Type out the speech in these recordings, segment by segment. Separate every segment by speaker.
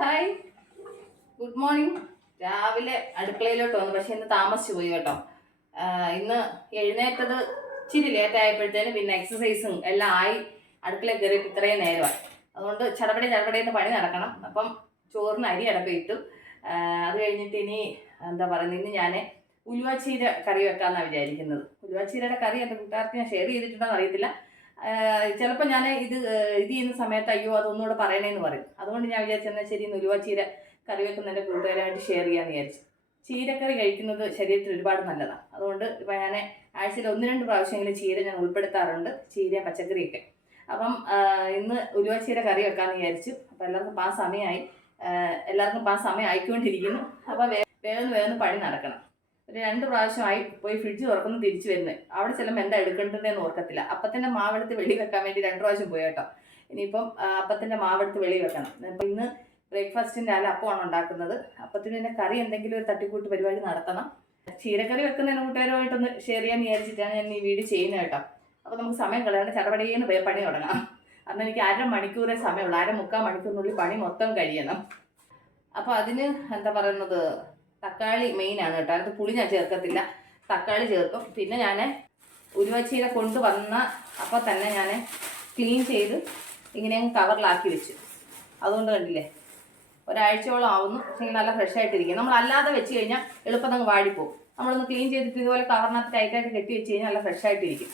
Speaker 1: Hi good morning രാവിലെ അടുക്കളയിലോട്ട് വന്നു. പക്ഷെ ഇന്ന് താമസിച്ചു പോയി കേട്ടോ. ഇന്ന് എഴുന്നേറ്റത് ഇച്ചിരി ലേറ്റ് ആയപ്പോഴത്തേനും പിന്നെ എക്സസൈസും എല്ലാം ആയി. അടുക്കള കയറിയിട്ട് ഇത്രയും നേരമായി. അതുകൊണ്ട് ചടപടി ചടപടിയെന്ന് പണി നടക്കണം. അപ്പം ചോറിന് അരി അടപ്പിട്ടു അത് കഴിഞ്ഞിട്ട് ഇനി എന്താ പറയുന്നത്? ഇന്ന് ഞാൻ ഉലുവാച്ചീര കറി വെക്കാമെന്നാണ് വിചാരിക്കുന്നത്. ഉലുവാച്ചീരയുടെ കറി എന്റെ കൂട്ടുകാർക്ക് ഞാൻ ഷെയർ ചെയ്തിട്ടുണ്ടോ അറിയത്തില്ല. ചിലപ്പോൾ ഞാൻ ഇത് ഇത് ചെയ്യുന്ന സമയത്ത് അയ്യോ അതൊന്നുകൂടെ പറയണേന്ന് പറയും. അതുകൊണ്ട് ഞാൻ വിചാരിച്ചു വിചാരിച്ചെന്നാൽ ശരി ഇന്ന് ചീര കറി വെക്കുന്നതിന്റെ കൂട്ടുകാരായിട്ട് ഷെയർ ചെയ്യാമെന്ന് വിചാരിച്ചു. ചീരക്കറി കഴിക്കുന്നത് ശരീരത്തിന് ഒരുപാട് നല്ലതാണ് അതുകൊണ്ട് ഇപ്പം ഞാൻ ആഴ്ചയിൽ ഒന്ന് രണ്ട് പ്രാവശ്യമെങ്കിലും ചീര ഞാൻ ഉൾപ്പെടുത്താറുണ്ട് ചീര പച്ചക്കറിയൊക്കെ. അപ്പം ഇന്ന് ഉലുവ ചീര കറി വെക്കാമെന്ന് വിചാരിച്ചു അപ്പം എല്ലാവർക്കും ആ സമയമായി. എല്ലാവർക്കും ആ സമയം ആയിക്കൊണ്ടിരിക്കുന്നു. അപ്പം വേഗം വേഗം പണി നടക്കണം. ഒരു രണ്ട് പ്രാവശ്യമായി പോയി ഫ്രിഡ്ജ് തുറക്കുന്നു തിരിച്ചു വരുന്നത് അവിടെ ചെല്ലുമ്പോൾ എന്താ എടുക്കേണ്ടതെന്ന് ഓർക്കത്തില്ല. അപ്പത്തിന്റെ മാവെടുത്ത് വെളി വെക്കാൻ വേണ്ടി രണ്ട് പ്രാവശ്യം പോയി കേട്ടോ. ഇനിയിപ്പം അപ്പത്തിന്റെ മാവെടുത്ത് വെളി വെക്കണം. അപ്പം ഇന്ന് ബ്രേക്ക്ഫാസ്റ്റിന്റെ അല്ല അപ്പമാണ് ഉണ്ടാക്കുന്നത്. അപ്പത്തിന് പിന്നെ കറി എന്തെങ്കിലും ഒരു തട്ടിക്കൂട്ട് പരിപാടി നടത്തണം. ചീരക്കറി വെക്കുന്നതിന് കൂട്ടുകാരുമായിട്ടൊന്ന് ഷെയർ ചെയ്യാൻ വിചാരിച്ചിട്ടാണ് ഞാൻ ഈ വീഡിയോ ചെയ്യുന്നത് കേട്ടോ. അപ്പോൾ നമുക്ക് സമയം കളയാണ്ട് ചടപടിയെന്ന് പോയി പണി തുടങ്ങാം. അന്ന് എനിക്ക് അര മണിക്കൂറേ സമയമുള്ളൂ. അര മുക്കാൽ മണിക്കൂറിനുള്ളിൽ പണി മൊത്തം കഴിയണം. അപ്പോൾ അതിന് എന്താ പറയുന്നത്? തക്കാളി മെയിൻ ആണ് കേട്ടോ. അത് പുളി ഞാൻ ചേർക്കത്തില്ല. തക്കാളി ചേർക്കും. പിന്നെ ഞാൻ ഉരുവച്ചീര കൊണ്ടുവന്ന അപ്പോൾ തന്നെ ഞാൻ ക്ലീൻ ചെയ്ത് ഇങ്ങനെ കവറിലാക്കി വെച്ചു. അതുകൊണ്ട് കണ്ടില്ലേ? ഒരാഴ്ചയോളം ആവുന്നു. പക്ഷേ നല്ല ഫ്രഷ് ആയിട്ടിരിക്കും നമ്മൾ അല്ലാതെ വെച്ച് കഴിഞ്ഞാൽ എളുപ്പം അങ്ങ് വാടിപ്പോവും. നമ്മളൊന്ന് ക്ലീൻ ചെയ്തിട്ട് ഇതുപോലെ കവറിനകത്ത് ടൈറ്റായിട്ട് കെട്ടി വെച്ച് കഴിഞ്ഞാൽ നല്ല ഫ്രഷ് ആയിട്ടിരിക്കും.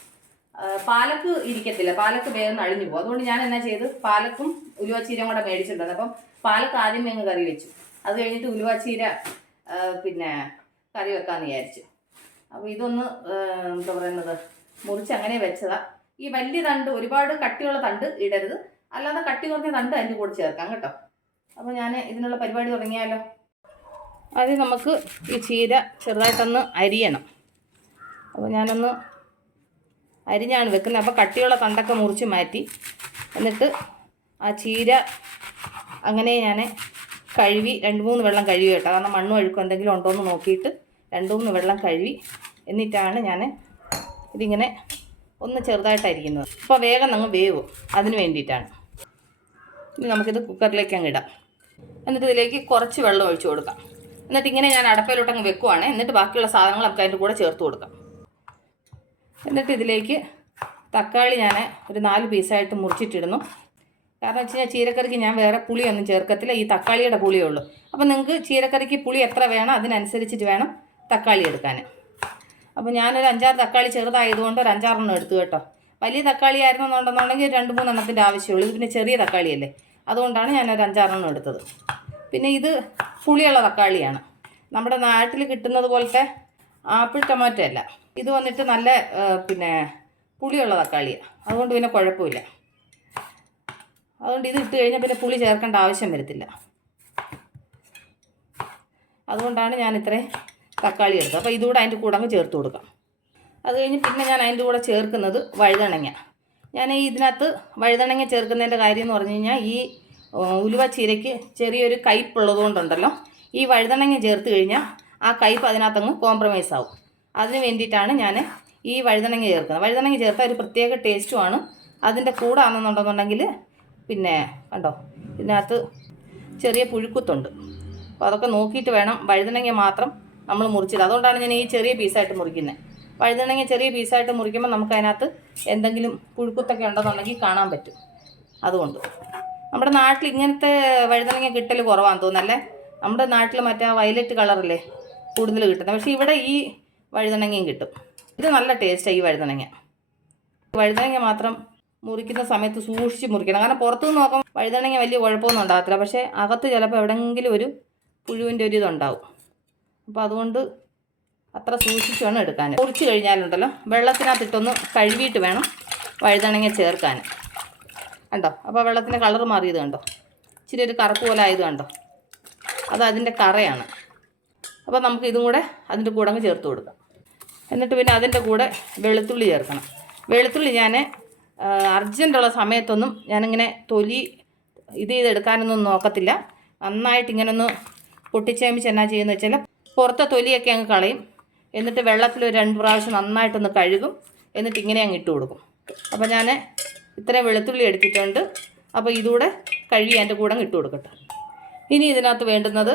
Speaker 1: പാലക്ക് ഇരിക്കത്തില്ല. പാലക്ക് വേഗം അഴിഞ്ഞു പോകും. അതുകൊണ്ട് ഞാൻ എന്നാ ചെയ്ത് പാലക്കും ഉലുവച്ചീരയും കൂടെ മേടിച്ചിട്ടുണ്ട്. അപ്പം പാലക്ക് ആദ്യം അങ്ങ് കറി വെച്ചു. അത് കഴിഞ്ഞിട്ട് ഉലുവച്ചീര പിന്നെ കറി വെക്കാമെന്ന് വിചാരിച്ചു. അപ്പോൾ ഇതൊന്ന് എന്താ പറയുന്നത് മുറിച്ച് അങ്ങനെ വെച്ചതാണ് ഈ വലിയ തണ്ട് ഒരുപാട് കട്ടിയുള്ള തണ്ട് ഇടരുത്. അല്ലാതെ കട്ടി കുറഞ്ഞ തണ്ട് അതിന്റെ കൂടെ ചേർക്കാം കേട്ടോ. അപ്പോൾ ഞാൻ ഇതിനുള്ള പരിപാടി തുടങ്ങിയാലോ? ആദ്യം നമുക്ക് ഈ ചീര ചെറുതായിട്ടൊന്ന് അരിയണം. അപ്പോൾ ഞാനൊന്ന് അരിഞ്ഞാണ് വെക്കുന്നത്. അപ്പോൾ കട്ടിയുള്ള തണ്ടൊക്കെ മുറിച്ച് മാറ്റി. എന്നിട്ട് ആ ചീര അങ്ങനെ ഞാൻ കഴുകി രണ്ട് മൂന്ന് വെള്ളം കഴുകി കേട്ടോ. കാരണം മണ്ണും അഴുക്കും എന്തെങ്കിലും ഉണ്ടോ എന്ന് നോക്കിയിട്ട് രണ്ട് മൂന്ന് വെള്ളം കഴുകി എന്നിട്ടാണ് ഞാൻ ഇതിങ്ങനെ ഒന്ന് ചെറുതായിട്ടായിരിക്കുന്നത്. അപ്പോൾ വേഗം അങ്ങ് വേവും അതിന് വേണ്ടിയിട്ടാണ്. ഇനി നമുക്കിത് കുക്കറിലേക്ക് അങ്ങ് ഇടാം. എന്നിട്ട് ഇതിലേക്ക് കുറച്ച് വെള്ളം ഒഴിച്ചു കൊടുക്കാം. എന്നിട്ട് ഇങ്ങനെ ഞാൻ അടപ്പയിലോട്ട് അങ്ങ് വെക്കുവാണ്. എന്നിട്ട് ബാക്കിയുള്ള സാധനങ്ങൾ നമുക്ക് അതിന്റെ കൂടെ ചേർത്ത് കൊടുക്കാം. എന്നിട്ട് ഇതിലേക്ക് തക്കാളി ഞാൻ ഒരു നാല് പീസായിട്ട് മുറിച്ചിട്ടിടുന്നു. കാരണം വെച്ച് കഴിഞ്ഞാൽ ചീരക്കറിക്ക് ഞാൻ വേറെ പുളിയൊന്നും ചേർക്കത്തില്ല. ഈ തക്കാളിയുടെ പുളിയേ ഉള്ളൂ. അപ്പോൾ നിങ്ങൾക്ക് ചീരക്കറിക്ക് പുളി എത്ര വേണം അതിനനുസരിച്ചിട്ട് വേണം തക്കാളി എടുക്കാൻ അപ്പോൾ ഞാനൊരു അഞ്ചാറ് തക്കാളി ചെറുതായതുകൊണ്ട് ഒരു അഞ്ചാറെണ്ണം എടുത്തു കേട്ടോ. വലിയ തക്കാളി ആയിരുന്നെന്നുണ്ടെന്നുണ്ടെങ്കിൽ രണ്ട് മൂന്നെണ്ണത്തിന്റെ ആവശ്യമുള്ളൂ. ഇത് പിന്നെ ചെറിയ തക്കാളിയല്ലേ. അതുകൊണ്ടാണ് ഞാനൊരു അഞ്ചാറെണ്ണം എടുത്തത്. പിന്നെ ഇത് പുളിയുള്ള തക്കാളിയാണ്. നമ്മുടെ നാട്ടിൽ കിട്ടുന്നത് പോലത്തെ ആപ്പിൾ ടൊമാറ്റോ അല്ല. ഇത് വന്നിട്ട് നല്ല പിന്നെ പുളിയുള്ള തക്കാളിയാണ് അതുകൊണ്ട് പിന്നെ കുഴപ്പമില്ല. അതുകൊണ്ട് ഇത് ഇട്ട് കഴിഞ്ഞാൽ പിന്നെ പുളി ചേർക്കേണ്ട ആവശ്യം വരത്തില്ല. അതുകൊണ്ടാണ് ഞാൻ ഇത്രയും തക്കാളി എടുത്തത്. അപ്പോൾ ഇതുകൂടെ അതിന്റെ കൂടെ അങ്ങ് ചേർത്ത് കൊടുക്കാം. അത് കഴിഞ്ഞ് പിന്നെ ഞാൻ അതിന്റെ കൂടെ ചേർക്കുന്നത് വഴുതണങ്ങ. ഞാൻ ഇതിനകത്ത് വഴുതണങ്ങ ചേർക്കുന്നതിന്റെ കാര്യം എന്ന് പറഞ്ഞു കഴിഞ്ഞാൽ ഈ ഉലുവ ചീരയ്ക്ക് ചെറിയൊരു കയ്പുള്ളത് കൊണ്ടുണ്ടല്ലോ ഈ വഴുതണങ്ങ ചേർത്ത് കഴിഞ്ഞാൽ ആ കയ്പ് അതിനകത്തങ്ങ് കോംപ്രമൈസ് ആവും. അതിന് വേണ്ടിയിട്ടാണ് ഞാൻ ഈ വഴുതണങ്ങ ചേർക്കുന്നത്. വഴുതണങ്ങ ചേർത്താൽ ഒരു പ്രത്യേക ടേസ്റ്റുമാണ് അതിന്റെ കൂടെ ആണെന്നുണ്ടെന്നുണ്ടെങ്കിൽ പിന്നെ കണ്ടോ ഇതിനകത്ത് ചെറിയ പുഴുക്കുത്തുണ്ട്. അപ്പോൾ അതൊക്കെ നോക്കിയിട്ട് വേണം വഴുതനങ്ങ മാത്രം നമ്മൾ മുറിച്ചത് അതുകൊണ്ടാണ് ഞാൻ ഈ ചെറിയ പീസായിട്ട് മുറിക്കുന്നത് വഴുതനങ്ങ ചെറിയ പീസായിട്ട് മുറിക്കുമ്പോൾ നമുക്ക് അതിനകത്ത് എന്തെങ്കിലും പുഴുക്കുത്തൊക്കെ ഉണ്ടെന്നുണ്ടെങ്കിൽ കാണാൻ പറ്റും. അതുകൊണ്ട്. നമ്മുടെ നാട്ടിൽ ഇങ്ങനത്തെ വഴുതനങ്ങ കിട്ടൽ കുറവാന്ന് തോന്നുന്നല്ലേ? നമ്മുടെ നാട്ടിൽ മറ്റേ വയലറ്റ് കളറല്ലേ കൂടുതൽ കിട്ടുന്നത് പക്ഷേ ഇവിടെ ഈ വഴുതനങ്ങയും കിട്ടും. ഇത് നല്ല ടേസ്റ്റാണ് ഈ വഴുതനങ്ങ. വഴുതനങ്ങ മാത്രം മുറിക്കുന്ന സമയത്ത് സൂക്ഷിച്ച് മുറിക്കണം. കാരണം പുറത്തുനിന്ന് നോക്കുമ്പോൾ വഴുതനങ്ങ വലിയ കുഴപ്പമൊന്നും ഉണ്ടാകത്തില്ല. പക്ഷേ അകത്ത് ചിലപ്പോൾ എവിടെയെങ്കിലും ഒരു പുഴുവിന്റെ ഒരു ഇതുണ്ടാവും. അപ്പോൾ അതുകൊണ്ട് അത്ര സൂക്ഷിച്ച് വേണം എടുക്കാൻ മുറിച്ച് കഴിഞ്ഞാലുണ്ടല്ലോ വെള്ളത്തിനകത്തിട്ടൊന്ന് കഴുകിയിട്ട് വേണം വഴുതണങ്ങി ചേർക്കാൻ കണ്ടോ? അപ്പോൾ വെള്ളത്തിന്റെ കളർ മാറിയത് കണ്ടോ? ഇച്ചിരി ഒരു കറുപ്പ് പോലെ ആയത് കണ്ടോ? അത് അതിന്റെ കറയാണ്. അപ്പോൾ നമുക്ക് ഇതും കൂടെ അതിന്റെ കൂടെ അങ്ങ് ചേർത്ത് കൊടുക്കാം. എന്നിട്ട് പിന്നെ അതിന്റെ കൂടെ വെളുത്തുള്ളി ചേർക്കണം. വെളുത്തുള്ളി ഞാൻ അർജന്റുള്ള സമയത്തൊന്നും ഞാനിങ്ങനെ തൊലി ഇത് ചെയ്തെടുക്കാനൊന്നും നോക്കത്തില്ല. നന്നായിട്ട് ഇങ്ങനെ ഒന്ന് പൊട്ടിച്ചേമിച്ച് എന്നാ ചെയ്യുന്നത് വെച്ചാൽ പുറത്തെ തൊലിയൊക്കെ അങ്ങ് കളയും. എന്നിട്ട് വെള്ളത്തിൽ ഒരു രണ്ട് പ്രാവശ്യം നന്നായിട്ടൊന്ന് കഴുകും. എന്നിട്ട് ഇങ്ങനെ അങ്ങ് ഇട്ട് കൊടുക്കും. അപ്പോൾ ഞാൻ ഇത്രയും വെളുത്തുള്ളി എടുത്തിട്ടുണ്ട്. അപ്പോൾ ഇതുകൂടെ കഴുകി അതിന്റെ കൂടെ ഇട്ട് കൊടുക്കട്ടെ. ഇനി ഇതിനകത്ത് വേണ്ടുന്നത്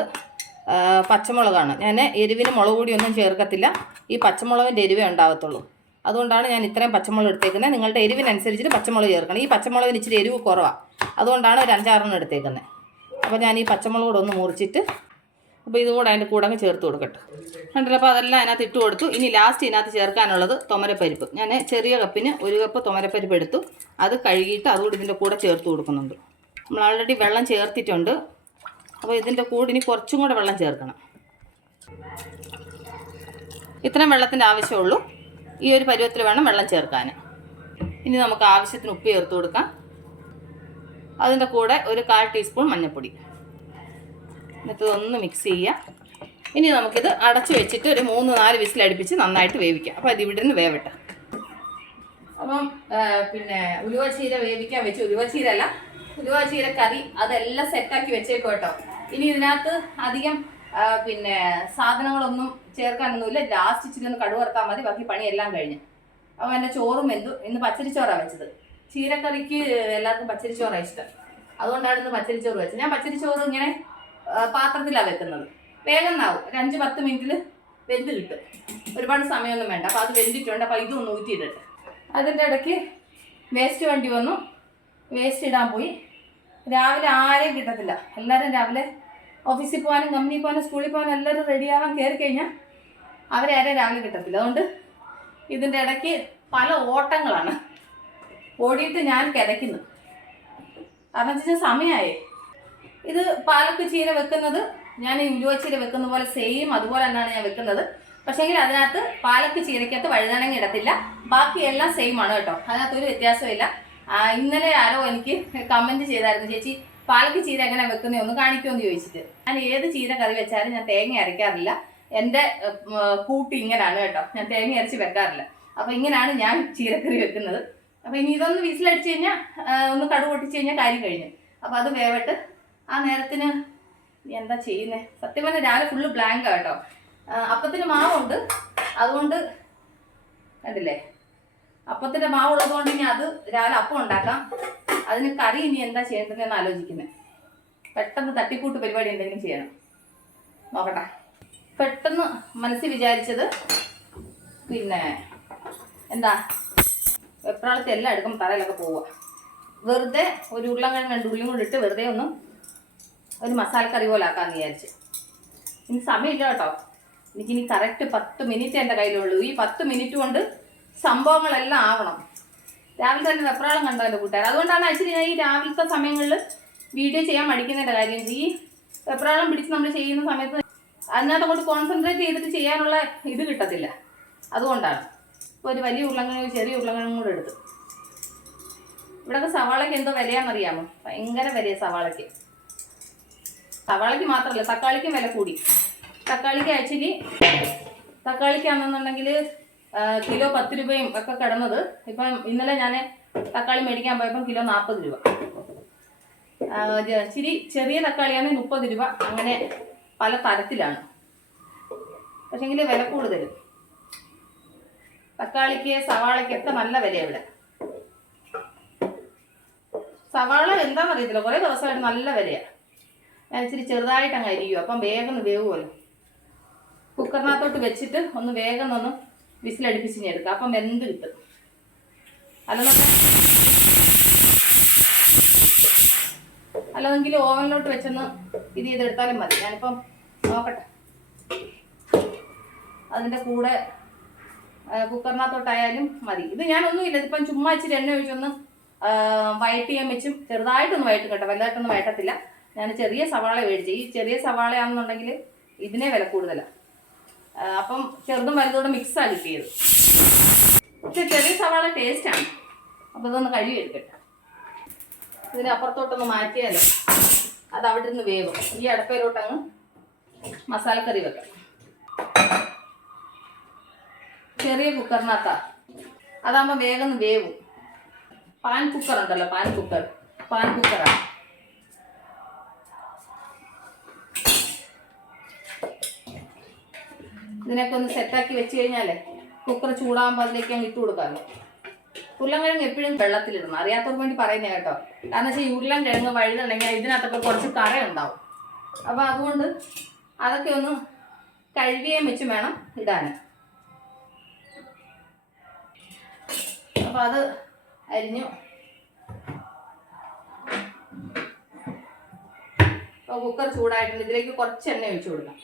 Speaker 1: പച്ചമുളകാണ്. ഞാൻ എരിവിന് മുളക് പൊടിയൊന്നും ചേർക്കത്തില്ല. ഈ പച്ചമുളകിന്റെ എരിവേ ഉണ്ടാകത്തുള്ളൂ അതുകൊണ്ടാണ് ഞാൻ ഇത്രയും പച്ചമുളക് എടുത്തേക്കുന്നത് നിങ്ങളുടെ എരിവിനനുസരിച്ചിട്ട് പച്ചമുളക് ചേർക്കണം. ഈ പച്ചമുളകിന് ഇച്ചിരി എരിവ് കുറവാണ് അതുകൊണ്ടാണ് ഒരു അഞ്ചാറെണ്ണം എടുത്തേക്കുന്നത് അപ്പോൾ ഞാൻ ഈ പച്ചമുളക് കൂടെ ഒന്ന് മുറിച്ചിട്ട് അപ്പോൾ ഇതും കൂടെ അതിന്റെ കൂടെ അങ്ങ് ചേർത്ത് കൊടുക്കട്ടെ. കണ്ടല്ലോ? അപ്പോൾ അതെല്ലാം അതിനകത്ത് ഇട്ട് കൊടുത്തു. ഇനി ലാസ്റ്റ് ഇതിനകത്ത് ചേർക്കാനുള്ളത് തുമരപ്പരിപ്പ്. ഞാൻ ചെറിയ കപ്പിന് ഒരു കപ്പ് തുമരപ്പരിപ്പ് എടുത്തു. അത് കഴുകിയിട്ട് അതുകൂടി ഇതിന്റെ കൂടെ ചേർത്ത് കൊടുക്കുന്നുണ്ട്. നമ്മൾ ആൾറെഡി വെള്ളം ചേർത്തിട്ടുണ്ട്. അപ്പോൾ ഇതിന്റെ കൂടെ ഇനി കുറച്ചും കൂടെ വെള്ളം ചേർക്കണം. ഇത്രയും വെള്ളത്തിന്റെ ആവശ്യമുള്ളൂ. ഈ ഒരു പരുവത്തിൽ വേണം വെള്ളം ചേർക്കാൻ. ഇനി നമുക്ക് ആവശ്യത്തിന് ഉപ്പ് ചേർത്ത് കൊടുക്കാം. അതിന്റെ കൂടെ ഒരു കാൽ ടീസ്പൂൺ മഞ്ഞൾപ്പൊടി എന്നിട്ട് ഒന്ന് മിക്സ് ചെയ്യുക. ഇനി നമുക്കിത് അടച്ചു വെച്ചിട്ട് ഒരു മൂന്ന് നാല് വിസിലടിപ്പിച്ച് നന്നായിട്ട് വേവിക്കാം. അപ്പോൾ അത് ഇവിടെ നിന്ന് വേവട്ടെ. അപ്പം പിന്നെ ഉലുവ ചീര വേവിക്കാൻ വെച്ചു. ഉലുവ ചീര അല്ല ഉലുവ ചീര കറി അതെല്ലാം സെറ്റാക്കി വെച്ചേക്കും കേട്ടോ. ഇനി ഇതിനകത്ത് അധികം പിന്നെ സാധനങ്ങളൊന്നും ചേർക്കാനൊന്നുമില്ല. ലാസ്റ്റ് ഇച്ചിരി ഒന്ന് കടുവറുത്താൽ മതി. ബാക്കി പണിയെല്ലാം കഴിഞ്ഞ്. അപ്പോൾ എന്റെ ചോറും എന്തു ഇന്ന് പച്ചരിച്ചോറാണ് വെച്ചത്. ചീരക്കറിക്ക് എല്ലാവർക്കും പച്ചരി പച്ചരിച്ചോറാണ് ഇഷ്ടം. അതുകൊണ്ടാണ് ഇന്ന് പച്ചരിച്ചോറ് വെച്ചത്. ഞാൻ പച്ചരി ചോറ് ഇങ്ങനെ പാത്രത്തിലാണ് വെക്കുന്നത്. വേഗം നാവും. ഒരു അഞ്ച് പത്ത് മിനിറ്റിൽ വെന്ത് കിട്ടും. ഒരുപാട് സമയമൊന്നും വേണ്ട. അപ്പോൾ അത് വെന്തിട്ടുണ്ട്. അപ്പോൾ ഇതൊന്ന് ഊറ്റിയിടട്ടെ. അതിന്റെ ഇടയ്ക്ക് വേസ്റ്റ് വണ്ടി വന്നു. വേസ്റ്റ് ഇടാൻ പോയി. രാവിലെ ആരെയും കിട്ടത്തില്ല. എല്ലാവരും രാവിലെ ഓഫീസിൽ പോകാനും കമ്പനിയിൽ പോകാനും സ്കൂളിൽ പോകാനും എല്ലാവരും റെഡിയാവാൻ കയറി കഴിഞ്ഞാൽ അവരെ ആരെയും രാവിലെ കിട്ടത്തില്ല. അതുകൊണ്ട് ഇതിന്റെ ഇടയ്ക്ക് പല ഓട്ടങ്ങളാണ്. ഓടിയിട്ട് ഞാൻ കിതയ്ക്കുന്നു കാരണം വെച്ചാൽ സമയമായി ഇത് പാലക്ക് ചീര വെക്കുന്നത് ഞാൻ ഈ ഉലുവ ചീര വെക്കുന്ന പോലെ സെയിം അതുപോലെ തന്നെയാണ് ഞാൻ വെക്കുന്നത്. പക്ഷേങ്കിൽ അതിനകത്ത് പാലക്ക് ചീരക്കകത്ത് വഴുതനങ്ങ ഇടത്തില്ല. ബാക്കി എല്ലാം സെയിം ആണ് കേട്ടോ. അതിനകത്ത് ഒരു വ്യത്യാസമില്ല ഇന്നലെ ആരോ എനിക്ക് കമന്റ് ചെയ്തായിരുന്നു. ചേച്ചി പാലക്ക് ചീര എങ്ങനെ വെക്കുന്നത് ഒന്ന് കാണിക്കുമെന്ന് ചോദിച്ചിട്ട്. ഞാൻ ഏത് ചീര കറി വെച്ചാലും ഞാൻ തേങ്ങ അരയ്ക്കാറില്ല. എന്റെ കൂട്ടി ഇങ്ങനെയാണ് കേട്ടോ. ഞാൻ തേങ്ങ അരച്ച് വെക്കാറില്ല. അപ്പോൾ ഇങ്ങനെയാണ് ഞാൻ ചീരക്കറി വെക്കുന്നത്. അപ്പോൾ ഇനി ഇതൊന്ന് വിസിലടിച്ച് കഴിഞ്ഞാൽ ഒന്ന് കടുക് പൊട്ടിച്ച് കഴിഞ്ഞാൽ കാര്യം കഴിഞ്ഞു. അപ്പോൾ അത് വേവട്ട് ആ നേരത്തിന് എന്താ ചെയ്യുന്നേ? സത്യം പറഞ്ഞാൽ രാവിലെ ഫുള്ള് ബ്ലാങ്ക് കേട്ടോ. അപ്പത്തിന് മാവുണ്ട്. അതുകൊണ്ട് കണ്ടില്ലേ? അപ്പത്തിന്റെ മാവുള്ളത് കൊണ്ട് ഇനി അത് രാവിലെ അപ്പം ഉണ്ടാക്കാം. അതിന് കറി ഇനി എന്താ ചെയ്യേണ്ടതെന്ന് ആലോചിക്കുന്നത് പെട്ടെന്ന് തട്ടിക്കൂട്ട് പരിപാടി എന്തെങ്കിലും ചെയ്യണം. നോക്കട്ടെ. പെട്ടെന്ന് മനസ്സിൽ വിചാരിച്ചത് പിന്നെ എന്താ? വെപ്രാളത്തെ എല്ലാം എടുക്കും തറയിലൊക്കെ പോവുക. വെറുതെ ഒരു ഉരുളങ്കിഴങ്ങ് രണ്ട് ഉള്ളിയും കൂടി ഇട്ട് വെറുതെ ഒന്ന് ഒരു മസാലക്കറി പോലെ ആക്കാമെന്ന് വിചാരിച്ച്. ഇനി സമയമില്ല കേട്ടോ. എനിക്കിനി കറക്റ്റ് പത്ത് മിനിറ്റ് എന്റെ കയ്യിലുള്ളൂ. ഈ പത്ത് മിനിറ്റ് കൊണ്ട് സംഭവങ്ങളെല്ലാം ആവണം. രാവിലെ തന്നെ വെപ്രാളം കണ്ടോ എന്റെ കൂട്ടുകാർ? അതുകൊണ്ടാണ് ആക്ച്വലി ഞാൻ ഈ രാവിലത്തെ സമയങ്ങളിൽ വീഡിയോ ചെയ്യാൻ മടിക്കുന്നതിന്റെ കാര്യം. ഈ വെപ്രാളം പിടിച്ച് നമ്മൾ ചെയ്യുന്ന സമയത്ത് അതിനകത്ത് അങ്ങോട്ട് കോൺസെൻട്രേറ്റ് ചെയ്തിട്ട് ചെയ്യാനുള്ള ഇത് കിട്ടത്തില്ല. അതുകൊണ്ടാണ്. ഇപ്പോൾ ഒരു വലിയ ഉരുളക്കിഴങ്ങ് ചെറിയ ഉരുളക്കിഴങ്ങും കൂടെ എടുത്തു. ഇവിടെയൊക്കെ സവാളയ്ക്ക് എന്തോ വിലയാണെന്നറിയാമോ? ഭയങ്കര വിലയാണ് സവാളയ്ക്ക്. സവാളയ്ക്ക് മാത്രമല്ല തക്കാളിക്കും വില കൂടി. തക്കാളിക്ക് ആക്ച്വലി തക്കാളിക്കാണെന്നുണ്ടെങ്കിൽ കിലോ പത്ത് രൂപയും ഒക്കെ കിടന്നത്. ഇപ്പം ഇന്നലെ ഞാൻ തക്കാളി മേടിക്കാൻ പോയപ്പോൾ കിലോ നാൽപ്പത് രൂപ. ഇച്ചിരി ചെറിയ തക്കാളിയാണെങ്കിൽ മുപ്പത് രൂപ. അങ്ങനെ പല തരത്തിലാണ്. പക്ഷെങ്കിൽ വില കൂടുതൽ തക്കാളിക്ക് സവാളയ്ക്കൊക്കെ നല്ല വില ഇവിടെ. സവാള എന്താണെന്ന് അറിയത്തില്ല. കുറേ ദിവസമായിട്ട് നല്ല വിലയാണ് ഞാൻ ഇച്ചിരി ചെറുതായിട്ട് അങ്ങ് അപ്പം വേഗം വേവുമല്ലോ. കുക്കറിനകത്തോട്ട് വെച്ചിട്ട് ഒന്ന് വേഗം ഒന്ന് വിസിലടുപ്പിച്ച് ഇനി എടുക്കാം. അപ്പം വെന്ത് കിട്ടും? അല്ലെന്നൊക്കെ അല്ലെങ്കിൽ ഓവനിലോട്ട് വെച്ചൊന്ന് ഇത് ചെയ്തെടുത്താലും മതി. ഞാനിപ്പം നോക്കട്ടെ. അതിന്റെ കൂടെ കുക്കറിനകത്തോട്ടായാലും മതി. ഇത് ഞാനൊന്നുമില്ല. ഇതിപ്പം ചുമ്മാ ഇച്ചിരി എണ്ണ ഒഴിച്ചൊന്ന് വയറ്റ് ചെയ്യാൻ വെച്ചും ചെറുതായിട്ടൊന്ന് വയറ്റ് കേട്ടോ വലുതായിട്ടൊന്നും വയറ്റത്തില്ല. ഞാൻ ചെറിയ സവാള മേടിച്ചു ഈ ചെറിയ സവാളയാണെന്നുണ്ടെങ്കിൽ ഇതിനെ വില കൂടുതലാണ് അപ്പം ചെറുതും വലുതോടെ മിക്സാണ് കിട്ടിയത് പക്ഷെ ചെറിയ സവാള ടേസ്റ്റാണ് അപ്പോൾ ഇതൊന്ന് കഴുകി എടുക്കട്ടെ മാറ്റിയാലോ? അത് അവിടെ നിന്ന് വേവും. ഈ അടപ്പയിലോട്ടങ്ങ് മസാലക്കറി വെക്കാം. ചെറിയ കുക്കറിനകത്താണ് അതാകുമ്പോൾ വേഗം വേവും. പാൻ കുക്കർ ഉണ്ടല്ലോ പാൻ കുക്കർ. പാൻ കുക്കറാണ് ഇതിനൊക്കെ ഒന്ന് സെറ്റാക്കി വെച്ച് കഴിഞ്ഞാലേ കുക്കർ ചൂടാകുമ്പോൾ അതിലേക്ക് അങ്ങ് ഇട്ട് കൊടുക്കാമല്ലോ ഉരുളൻകിഴങ്ങ് എപ്പോഴും വെള്ളത്തിലിടണം. അറിയാത്തവർക്ക് വേണ്ടി പറയുന്നത് കേട്ടോ. കാരണം വെച്ചാൽ ഈ ഉരുളൻകിഴങ്ങ് വഴുതണെങ്കിൽ ഇതിനകത്തൊക്കെ കുറച്ച് കറ ഉണ്ടാവും അപ്പോൾ അതുകൊണ്ട് അതൊക്കെ ഒന്ന് കഴുകിയും വെച്ച് വേണം ഇടാൻ. അപ്പോൾ അത് അരിഞ്ഞു. അപ്പോൾ കുക്കർ ചൂടായിട്ടുണ്ട്. ഇതിലേക്ക് കുറച്ച് എണ്ണ ഒഴിച്ചു കൊടുക്കാം.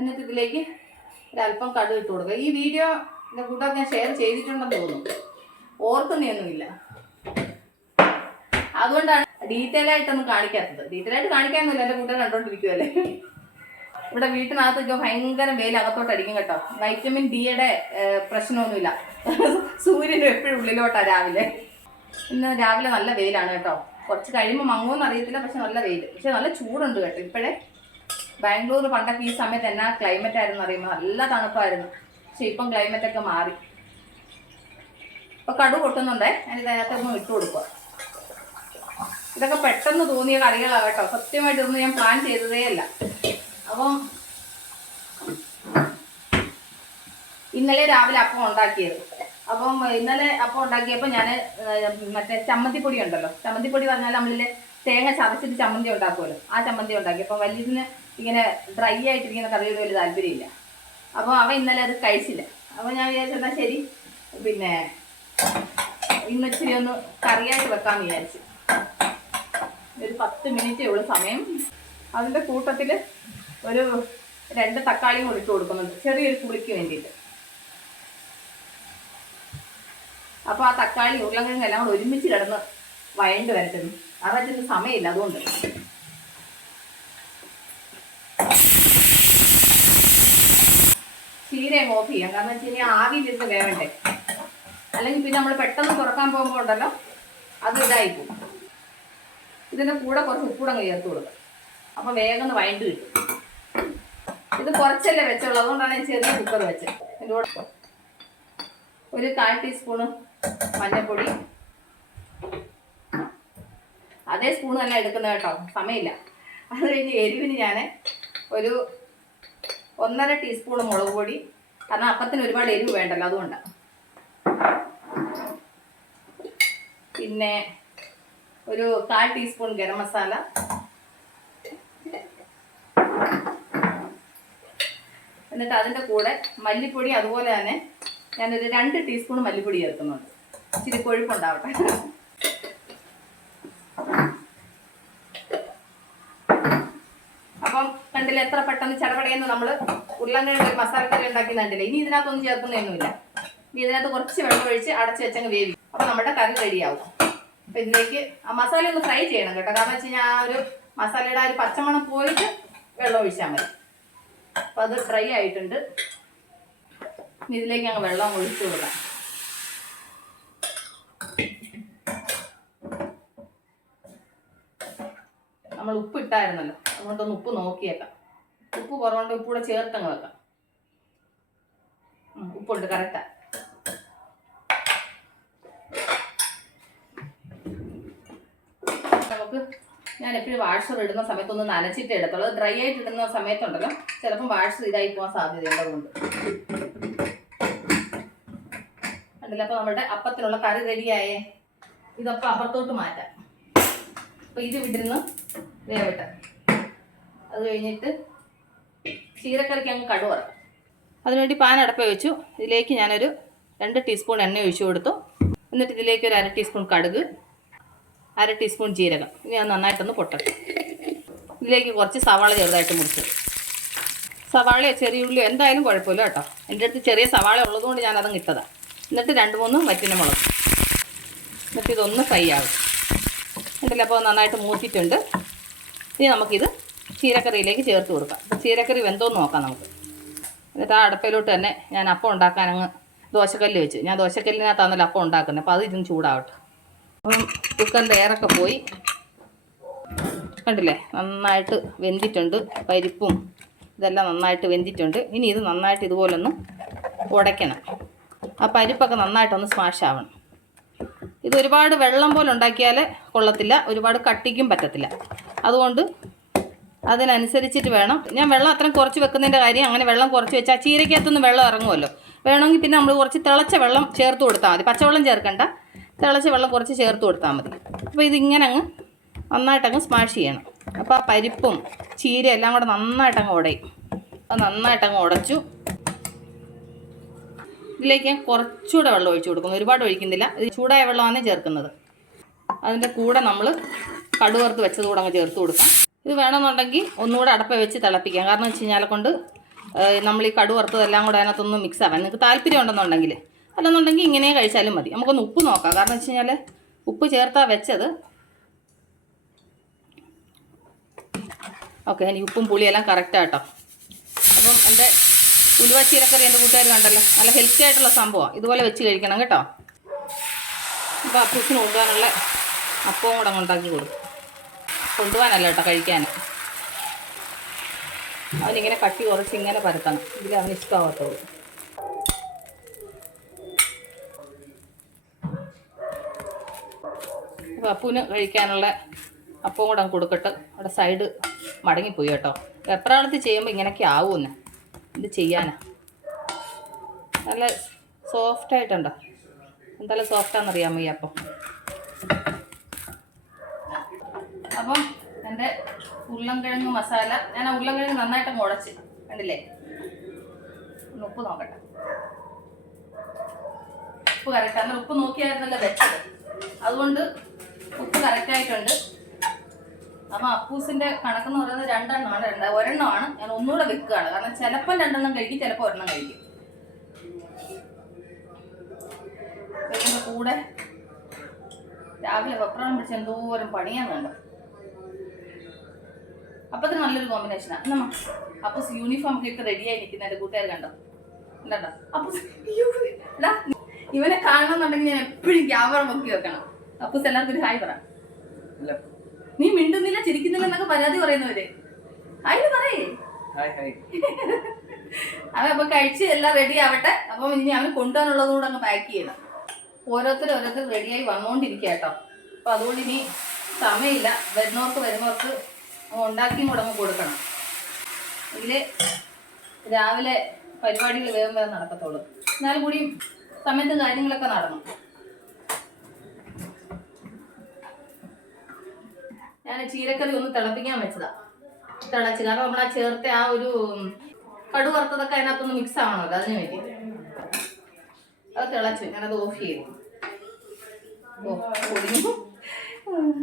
Speaker 1: എന്നിട്ട് ഇതിലേക്ക് ഒരല്പം കടുക് ഇട്ട് കൊടുക്കുക. ഈ വീഡിയോ എന്റെ കൂടെ ഞാൻ ഷെയർ ചെയ്തിട്ടുണ്ടെന്ന് തോന്നുന്നു. ഓർക്കുന്നൊന്നുമില്ല. അതുകൊണ്ടാണ് ഡീറ്റെയിൽ ആയിട്ടൊന്നും കാണിക്കാത്തത്. ഡീറ്റെയിൽ ആയിട്ട് കാണിക്കാനൊന്നുമില്ല. എന്റെ കൂട്ടർ കണ്ടോണ്ടിരിക്കുമല്ലേ ഇവിടെ വീട്ടിനകത്ത് ഇപ്പൊ ഭയങ്കര വെയിൽ അകത്തോട്ട് അടിക്കും കേട്ടോ വൈറ്റമിൻ ഡിയുടെ പ്രശ്നമൊന്നുമില്ല. സൂര്യനും എപ്പോഴും ഉള്ളിലോട്ടാ രാവിലെ. ഇന്ന് രാവിലെ നല്ല വെയിലാണ് കേട്ടോ. കുറച്ച് കഴിയുമ്പോൾ മങ്ങുമെന്ന് അറിയത്തില്ല പക്ഷെ നല്ല വെയിൽ. പക്ഷെ നല്ല ചൂടുണ്ട് കേട്ടോ. ഇപ്പോഴേ ബാംഗ്ലൂർ പണ്ടൊക്കെ ഈ സമയത്ത് എന്നാ ക്ലൈമറ്റ് ആയിരുന്നു അറിയുമ്പോൾ നല്ല തണുപ്പായിരുന്നു. പക്ഷെ ഇപ്പം ക്ലൈമറ്റ് ഒക്കെ മാറി. ഇപ്പൊ കടു പൊട്ടുന്നുണ്ടേ? അതിന് അതിനകത്ത് ഒന്ന് ഇട്ട് കൊടുക്കുക. ഇതൊക്കെ പെട്ടെന്ന് തോന്നിയ കറികളാണ് കേട്ടോ. സത്യമായിട്ട് ഇതൊന്നും ഞാൻ പ്ലാൻ ചെയ്തതേ അല്ല. അപ്പം ഇന്നലെ രാവിലെ അപ്പം ഉണ്ടാക്കിയത്. അപ്പം ഇന്നലെ അപ്പം ഉണ്ടാക്കിയപ്പോൾ ഞാൻ മറ്റേ ചമ്മന്തിപ്പൊടി ഉണ്ടല്ലോ. ചമ്മന്തിപ്പൊടി പറഞ്ഞാൽ നമ്മളിൽ തേങ്ങ ചതച്ചിട്ട് ചമ്മന്തി ഉണ്ടാക്കുമല്ലോ. ആ ചമ്മന്തി ഉണ്ടാക്കി. അപ്പം വലിയതിന് ഇങ്ങനെ ഡ്രൈ ആയിട്ടിരിക്കുന്ന കറിയോട് വലിയ താല്പര്യമില്ല. അപ്പോൾ അവൻ ഇന്നലെ അത് കഴിച്ചില്ല. അപ്പോൾ ഞാൻ വിചാരിച്ചെന്നാൽ ശരി. പിന്നെ ഇന്ന് ഇച്ചിരി ഒന്ന് കറിയായിട്ട് വെക്കാമെന്ന് വിചാരിച്ചു. ഒരു പത്ത് മിനിറ്റേ ഉള്ളൂ സമയം. അതിന്റെ കൂട്ടത്തിൽ ഒരു രണ്ട് തക്കാളിയും കൂടി ഇട്ട് കൊടുക്കുന്നുണ്ട്. ചെറിയൊരു കുളിക്ക് വേണ്ടിയിട്ട്. അപ്പോൾ ആ തക്കാളി ഉരുളക്കിഴങ്ങ് എല്ലാം കൂടെ ഒരുമിച്ച് കിടന്ന് വഴണ്ട് വരട്ടുന്നു. അതായത് സമയമില്ല അതുകൊണ്ട്. അങ്ങ് ഓഫ് ചെയ്യാം. കാരണം വെച്ച് കഴിഞ്ഞാൽ ആവിയിലിരുന്ന് വേവണ്ടേ. അല്ലെങ്കിൽ പിന്നെ നമ്മൾ പെട്ടെന്ന് തുറക്കാൻ പോകുമ്പോൾ ഉണ്ടല്ലോ അത് ഇതായി പോകും ഇതിന്റെ കൂടെ കുറച്ച് ഉപ്പൂടങ്ങ് ചേർത്ത് കൊടുക്കുക അപ്പോൾ വേഗം ഒന്ന് വഴണ്ട് കിട്ടും. ഇത് കുറച്ചല്ലേ വെച്ചുള്ളൂ. അതുകൊണ്ടാണ് ഞാൻ ചെറിയ കുക്കർ വെച്ചത്. ഇതിന്റെ കൂടെ ഒരു കാൽ ടീസ്പൂണ് മഞ്ഞൾപ്പൊടി അതേ സ്പൂൺ തന്നെ എടുക്കുന്നത് കേട്ടോ. സമയമില്ല. അത് കഴിഞ്ഞ് എരിവിന് ഞാൻ ഒരു ഒന്നര ടീസ്പൂൺ മുളക് പൊടി. കാരണം അപ്പത്തിന് ഒരുപാട് എരിവ് വേണ്ടല്ലോ അതുകൊണ്ടാണ് പിന്നെ ഒരു കാൽ ടീസ്പൂൺ ഗരം മസാല. എന്നിട്ട് അതിന്റെ കൂടെ മല്ലിപ്പൊടി അതുപോലെ തന്നെ ഞാനൊരു രണ്ട് ടീസ്പൂൺ മല്ലിപ്പൊടി ചേർക്കുന്നുണ്ട്. ഇച്ചിരി കൊഴുപ്പുണ്ടാവട്ടെ അപ്പം കണ്ടില്ല എത്ര പെട്ടെന്ന് ചടപടയെന്ന് നമ്മൾ ഉരുളങ്കിഴങ്ങ് മസാല മസാലക്കറി ഉണ്ടാക്കി കണ്ടില്ല ഇനി ഇതിനകത്തൊന്നും ചേർക്കുന്നതൊന്നുമില്ല ഇനി ഇതിനകത്ത് കുറച്ച് വെള്ളം ഒഴിച്ച് അടച്ച് വെച്ചങ്ങ് വേവി അപ്പം നമ്മുടെ കറി റെഡിയാവും. അപ്പം ഇതിലേക്ക് ആ മസാല ഒന്ന് ഫ്രൈ ചെയ്യണം കേട്ടോ. കാരണം വെച്ച് കഴിഞ്ഞാൽ ആ ഒരു മസാലയുടെ ആ ഒരു പച്ചമണം പോയിട്ട് വെള്ളം ഒഴിച്ചാൽ മതി. അപ്പം അത് ഫ്രൈ ആയിട്ടുണ്ട്. ഇതിലേക്ക് അങ്ങ് വെള്ളം ഒഴിച്ചു കൊടുക്കാം. നമ്മൾ ഉപ്പ് ഇട്ടായിരുന്നല്ലോ. അതുകൊണ്ടൊന്ന് ഉപ്പ് നോക്കിയേക്കാം. ഉപ്പ് കുറവുണ്ട് ഉപ്പ് കൂടെ ചേർത്തങ്ങ് വെക്കാം. ഉപ്പുണ്ട് കറക്റ്റാ നമുക്ക് ഞാൻ എപ്പോഴും വാഷർ ഇടുന്ന സമയത്തൊന്ന് നനച്ചിട്ട് എടുത്തുള്ളൂ ഡ്രൈ ആയിട്ട് ഇടുന്ന സമയത്തുണ്ടല്ലോ ചിലപ്പം വാഷർ ഇതായി പോകാൻ സാധ്യതയുണ്ട് അതുകൊണ്ട്. കണ്ടില്ല? അപ്പോൾ നമ്മുടെ അപ്പത്തിനുള്ള കറി റെഡിയായേ ഇതൊക്കെ അപ്പുറത്തോട്ട് മാറ്റാം. അപ്പോൾ ഇത് വിടുന്നു വേവട്ടെ. അത് കഴിഞ്ഞിട്ട് ചീരക്കറിക്ക് അങ്ങ് കടുവറ അതിനുവേണ്ടി പാൻ അടപ്പ വെച്ചു. ഇതിലേക്ക് ഞാനൊരു രണ്ട് ടീസ്പൂൺ എണ്ണ ഒഴിച്ചു കൊടുത്തു. എന്നിട്ട് ഇതിലേക്ക് ഒരു അര ടീസ്പൂൺ കടുക് അര ടീസ്പൂൺ ജീരകം. ഇനി അത് നന്നായിട്ടൊന്ന് പൊട്ടട്ടെ. ഇതിലേക്ക് കുറച്ച് സവാള ചെറുതായിട്ട് മുറിച്ചു. സവാളയോ ചെറിയ ഉള്ളിയോ എന്തായാലും കുഴപ്പമില്ല കേട്ടോ. എന്റെ അടുത്ത് ചെറിയ സവാള ഉള്ളതുകൊണ്ട് ഞാനതങ്ങ് ഇട്ടതാണ് എന്നിട്ട് രണ്ട് മൂന്ന് വറ്റിന മുളക് എന്നിട്ട് ഇതൊന്ന് ഫ്രൈ ആവും. ഉണ്ടല്ലോ അപ്പോൾ നന്നായിട്ട് മൂത്തിട്ടുണ്ട്. ഇനി നമുക്കിത് ചീരക്കറിയിലേക്ക് ചേർത്ത് കൊടുക്കാം. അപ്പോൾ ചീരക്കറി വെന്തോന്ന് നോക്കാം നമുക്ക്. എന്നിട്ട് ആ അടുപ്പയിലോട്ട് തന്നെ ഞാൻ അപ്പം ഉണ്ടാക്കാൻ അങ്ങ് ദോശക്കല്ല് വെച്ച്. ഞാൻ ദോശക്കല്ലിനകത്താണല്ലോ അപ്പം ഉണ്ടാക്കുന്നത്. അപ്പോൾ അത് ഇതും ചൂടാവട്ടെ. അപ്പം കുക്കറിന്റെ എയറൊക്കെ പോയി. കണ്ടില്ലേ? നന്നായിട്ട് വെന്തിട്ടുണ്ട്. പരിപ്പും ഇതെല്ലാം നന്നായിട്ട് വെന്തിട്ടുണ്ട്. ഇനി ഇത് നന്നായിട്ട് ഇതുപോലൊന്ന് ഉടയ്ക്കണം. ആ പരിപ്പൊക്കെ നന്നായിട്ടൊന്ന് സ്മാഷ് ആവണം ഇത് ഒരുപാട് വെള്ളം പോലെ ഉണ്ടാക്കിയാൽ കൊള്ളത്തില്ല. ഒരുപാട് കട്ടിക്കും പറ്റത്തില്ല. അതുകൊണ്ട് അതിനനുസരിച്ചിട്ട് വേണം. ഞാൻ വെള്ളം അത്രയും കുറച്ച് വെക്കുന്നതിന്റെ കാര്യം അങ്ങനെ വെള്ളം കുറച്ച് വെച്ചാൽ ചീരക്കകത്തുനിന്ന് വെള്ളം ഇറങ്ങുമല്ലോ. വേണമെങ്കിൽ പിന്നെ നമ്മൾ കുറച്ച് തിളച്ച വെള്ളം ചേർത്ത് കൊടുത്താൽ മതി. പച്ചവെള്ളം ചേർക്കണ്ട. തിളച്ച വെള്ളം കുറച്ച് ചേർത്ത് കൊടുത്താൽ മതി. അപ്പോൾ ഇതിങ്ങനെ അങ്ങ് നന്നായിട്ടങ്ങ് സ്മാഷ് ചെയ്യണം. അപ്പോൾ ആ പരിപ്പും ചീര എല്ലാം കൂടെ നന്നായിട്ടങ്ങ് ഉടയും. അത് നന്നായിട്ടങ്ങ് ഉടച്ചു. ഇതിലേക്ക് ഞാൻ കുറച്ചുകൂടെ വെള്ളം ഒഴിച്ചു കൊടുക്കുന്നു. ഒരുപാട് ഒഴിക്കുന്നില്ല. ഇത് ചൂടായ വെള്ളമാണ് ചേർക്കുന്നത്. അതിന്റെ കൂടെ നമ്മൾ കടുവറുത്ത് വെച്ചത് കൂടെ അങ്ങ് ചേർത്ത് കൊടുക്കാം. ഇത് വേണമെന്നുണ്ടെങ്കിൽ ഒന്നുകൂടെ അടപ്പ വെച്ച് തിളപ്പിക്കാം. കാരണം വെച്ച് കഴിഞ്ഞാൽ കൊണ്ട് നമ്മൾ ഈ കടു വറുത്തതെല്ലാം കൂടെ അതിനകത്തൊന്ന് മിക്സ് ആവാൻ. നിങ്ങൾക്ക് താല്പര്യം ഉണ്ടെന്നുണ്ടെങ്കിൽ. അല്ലെന്നുണ്ടെങ്കിൽ ഇങ്ങനെ കഴിച്ചാലും മതി. നമുക്കൊന്ന് ഉപ്പ് നോക്കാം. കാരണം വെച്ച് കഴിഞ്ഞാൽ ഉപ്പ് ചേർത്താ വെച്ചത്. ഓക്കെ എനിക്ക് ഉപ്പും പുളിയെല്ലാം കറക്റ്റാട്ടോ അപ്പം എന്റെ ഉലുവ ചീരക്കറി എന്റെ കൂട്ടുകാർ കണ്ടല്ലോ. നല്ല ഹെൽത്തി ആയിട്ടുള്ള സംഭവമാണ്. ഇതുപോലെ വെച്ച് കഴിക്കണം കേട്ടോ. അപ്പോൾ അപ്പൂസിന് കൊണ്ടുപോകാനുള്ള അപ്പവും കൂടെ ഉണ്ടാക്കി കൊടുക്കും. കൊണ്ടുപോകാനല്ല കേട്ടോ കഴിക്കാൻ. അവനിങ്ങനെ കട്ടി കുറച്ച് ഇങ്ങനെ പരത്തണം. ഇതിൽ അവന് ഇഷ്ടമാകത്തുള്ളൂ അപ്പോൾ അപ്പൂന് കഴിക്കാനുള്ള അപ്പവും കൂടെ അങ്ങ് കൊടുക്കട്ട്. അവിടെ സൈഡ് മടങ്ങിപ്പോയി കേട്ടോ. വെപ്രാളത്ത് ചെയ്യുമ്പോൾ ഇങ്ങനെയൊക്കെ ആവുമെന്ന്. ഇത് ചെയ്യാനാ. നല്ല സോഫ്റ്റായിട്ടുണ്ടോ എന്തായാലും സോഫ്റ്റാണെന്നറിയാമോ ഈ അപ്പം. അപ്പം എന്റെ ഉരുളൻകിഴങ്ങ് മസാല ഞാൻ ആ ഉരുളൻകിഴങ്ങ് നന്നായിട്ട് മുളച്ച് കണ്ടില്ലേ? ഉപ്പ് നോക്കട്ടെ. ഉപ്പ് കറക്റ്റ് അന്ന് ഉപ്പ് നോക്കിയായിരുന്നല്ലോ വെച്ചത്. അതുകൊണ്ട് ഉപ്പ് കറക്റ്റായിട്ടുണ്ട് അപ്പം അപ്പൂസിന്റെ കണക്കെന്ന് പറയുന്നത് രണ്ടെണ്ണമാണ് രണ്ട് ഒരെണ്ണമാണ് ഞാൻ ഒന്നുകൂടെ വെക്കുകയാണ്. കാരണം ചിലപ്പം രണ്ടെണ്ണം കഴിക്കും ചിലപ്പോൾ ഒരെണ്ണം കഴിക്കും. കൂടെ രാവിലെ വെപ്രാളം പിടിച്ച് എന്തോരം പണിയാൻ വേണ്ട അത് നല്ലൊരു കോമ്പിനേഷനാണ് ആണ്. അപ്പൊ യൂണിഫോം ഒക്കെ ഇട്ട് റെഡിയായി നിൽക്കുന്ന എന്റെ കൂട്ടുകാർ കണ്ടോ? എന്താ അപ്പൊ ഇവനെ കാണണമെന്നുണ്ടെങ്കിൽ ഞാൻ എപ്പോഴും ക്യാമറ നോക്കി വെക്കണം. അപ്പൊ എല്ലാവർക്കും ഒരു ഹായ് പറ. നീ മിണ്ടുന്നില്ല ചിരിക്കുന്നില്ല എന്നൊക്കെ പരാതി പറയുന്നവര്. ഹായ് പറയേ. അവൻ അപ്പൊ കഴിച്ച് എല്ലാം റെഡി ആവട്ടെ. അപ്പം ഇനി അവന് കൊണ്ടുപോകാനുള്ളത് കൂടെ അങ്ങ് പാക്ക് ചെയ്യണം. ഓരോരുത്തർ ഓരോരുത്തർ റെഡിയായി വന്നുകൊണ്ടിരിക്കുക കേട്ടോ. അപ്പൊ അതുകൊണ്ട് ഇനി സമയമില്ല. വരുന്നവർക്ക് വരുന്നവർക്ക് ഉണ്ടാക്കിയും കൂടെ കൊടുക്കണം. ഇതിൽ രാവിലെ പരിപാടികൾ വേഗം വേഗം നടക്കത്തുള്ളൂ. എന്നാലും കൂടിയും സമയത്ത് കാര്യങ്ങളൊക്കെ നടന്നു. ഞാൻ ചീരക്കറി ഒന്ന് തിളപ്പിക്കാൻ വെച്ചതാ. തിളച്ച് കാരണം നമ്മൾ ആ ചേർത്ത ആ ഒരു കടു വറുത്തതൊക്കെ അതിനകത്തൊന്ന് മിക്സ് ആവണമല്ലോ അതിന് വേണ്ടി. അത് തിളച്ചു. ഞാനത് ഓഫ് ചെയ്തു. ഓ പൊടിഞ്ഞു.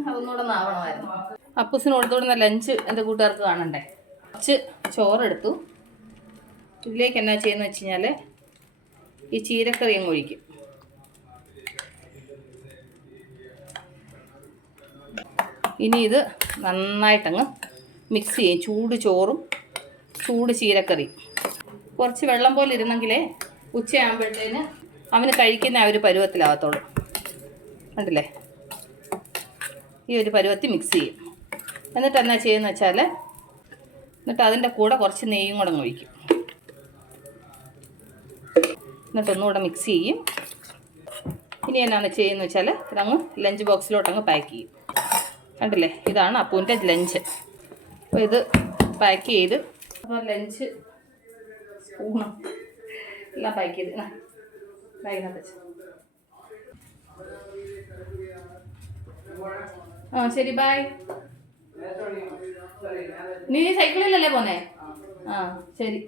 Speaker 1: അതൊന്നുകൂടെ ഒന്ന് ആവണമായിരുന്നു. അപ്പൂസിന് കൊടുത്തോടുന്ന ലഞ്ച് എന്റെ കൂട്ടുകാർക്ക് കാണണ്ടേ? കുറച്ച് ചോറെടുത്തു. ഇതിലേക്ക് എന്നാ ചെയ്യുന്ന വെച്ച് കഴിഞ്ഞാൽ ഈ ചീരക്കറി അങ്ങ് ഒഴിക്കും. ഇനി ഇത് നന്നായിട്ടങ്ങ് മിക്സ് ചെയ്യും. ചൂട് ചോറും ചൂട് ചീരക്കറി കുറച്ച് വെള്ളം പോലെ ഇരുന്നെങ്കിലേ ഉച്ചയാകുമ്പോഴത്തേന് അവന് കഴിക്കുന്ന ആ ഒരു പരുവത്തിലാകത്തുള്ളൂ. കണ്ടില്ലേ? ഈ ഒരു പരുവത്തിൽ മിക്സ് ചെയ്യും. എന്നിട്ട് എന്നാ ചെയ്യുന്നത് വെച്ചാൽ എന്നിട്ട് അതിന്റെ കൂടെ കുറച്ച് നെയ്യും കൂടെ ഒഴിക്കും. എന്നിട്ട് ഒന്നുകൂടെ മിക്സ് ചെയ്യും. ഇനി എന്നാണ് ചെയ്യുന്നത് വെച്ചാൽ ഇതങ്ങ് ലഞ്ച് ബോക്സിലോട്ട് അങ്ങ് പാക്ക് ചെയ്യും. കണ്ടില്ലേ? ഇതാണ് അപ്പൂന്റെ ലഞ്ച് അപ്പോൾ ഇത് പാക്ക് ചെയ്ത് അപ്പോൾ ലഞ്ച് ഊണം എല്ലാം പാക്ക് ചെയ്ത്. ആ ശരി ബൈ നീ സൈക്കിളിലല്ലേ പോന്നേ? ആ ശരി.